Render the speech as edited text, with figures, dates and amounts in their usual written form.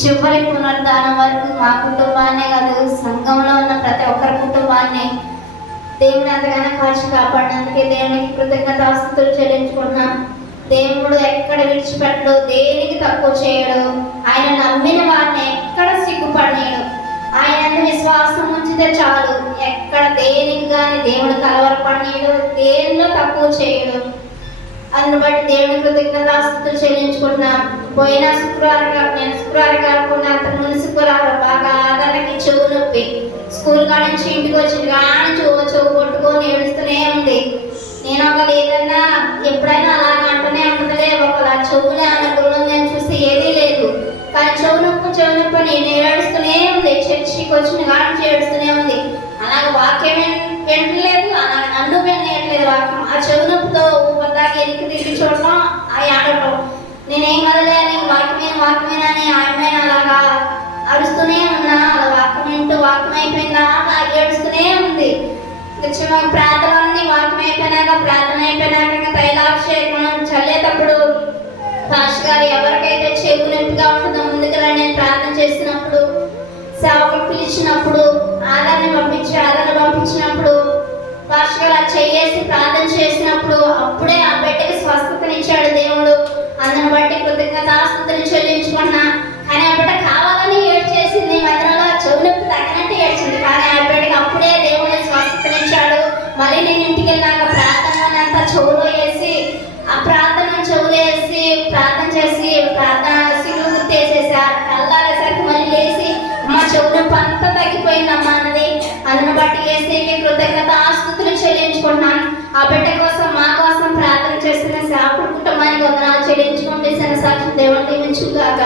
చివరి పునరుద్ధానం వరకు మా కుటుంబాన్నే కాదు, సంఘంలో ఉన్న ప్రతి ఒక్కరి కుటుంబాన్ని దేవుని ఎంతగానో కాచి కాపాడినందుకే దేవునికి కృతజ్ఞతాస్తుతులు చెల్లించుకున్నాం. దేవుడు ఎక్కడ విడిచిపెట్టడు, దేనికి తక్కువ చేయడు. ఆయన నమ్మిన వారిని ఎక్కడ సిగ్గుపడనీయడు. ఆయన విశ్వాసం ఉంచితే చాలు, ఎక్కడ దేనికి కానీ దేవుడు కలవరపడనీయడు, దేనిలో తక్కువ చేయడు. అందును బట్టి దేవుని కృతజ్ఞతాస్తుతులు చెల్లించుకుంటున్నాం. పోయిన నేను శుక్రవారం కాకుండా అంత ముందు శుక్రవారం బాగా ఆదరణకి చెవు నొప్పి, స్కూల్ కాడ నుంచి ఇంటికి వచ్చింది కానీ చెవు కొట్టుకొని ఏడుస్తూనే ఉంది. నేను ఒకళ్ళు ఏదన్నా ఎప్పుడైనా అలాగే అంటూనే ఉంటుందిలే, ఒకలా చెవులే అన్న గురువుందని చూస్తే ఏదీ లేదు. కానీ చెవు నొప్పి నేను ఏడుస్తూనే ఉంది. చర్చికి వచ్చిన కానీ ఏడుస్తూనే ఉంది. అలాగే వాక్యం వింటలేదు, అలాగే నన్ను వినట్లేదు వాక్యం. ఆ చెవు నొప్పితో ఊపదాకా ఎనికి తిరిగి చూడటం, ఆ ఆడటం. నేనేం కదలే అని వాక్యమేనని ఆయన అలాగా అరుస్తూనే ఉన్నా. అలా వాక్యం అయిపోయిందా అలా ఏడుస్తూనే ఉంది. ప్రార్థనలన్నీ ప్రార్థన అయిపోయినాక తైలాభిషేకం చల్లేటప్పుడు పాస్టర్ గారు ఎవరికైతే చెవు నొప్పిగా ఉంటుందో ముందుకు నేను ప్రార్థన చేసినప్పుడు, సేవకులు పిలిచినప్పుడు, ఆదరణ పంపించినప్పుడు పాస్టర్ గారు చేసి ప్రార్థన చేసినప్పుడు అప్పుడే ఆ బిడ్డకి స్వస్థతనిచ్చాడు దేవుడు. అందుని బట్టి కృతజ్ఞతాస్తుతులు చెల్లించుకున్నా. కానీ ఆ బిడ్డ కావాలని ఏడ్చేసింది, మధ్యలో చెవు నొప్పి తగినట్టు ఏడ్చింది. కానీ ఆ బిడ్డకి అప్పుడే దేవుడు స్వస్థతనిచ్చాడు. మళ్ళీ నేను ఇంటికి వెళ్ళాక ప్రార్థనలంతా చెవులో వేసి ప్రార్థన చేసి సిగ్గు గుర్తేసేసారు. కల్లారేసరికి మళ్ళీ లేసి మా చెవు నొప్పి అంతా తగ్గిపోయిందమ్మా అన్నది. అందును బట్టి వేసేకి కృతజ్ఞతాస్తుతులు చెల్లించుకున్నాను. ఆ బిడ్డ కోసం మా కోసం ప్రార్థన చేస్తున్న సేవకుడి కుటుంబానికి వందనాలు చెల్లించుకుంటే సాక్షి దేవుడు దీవించుగాక.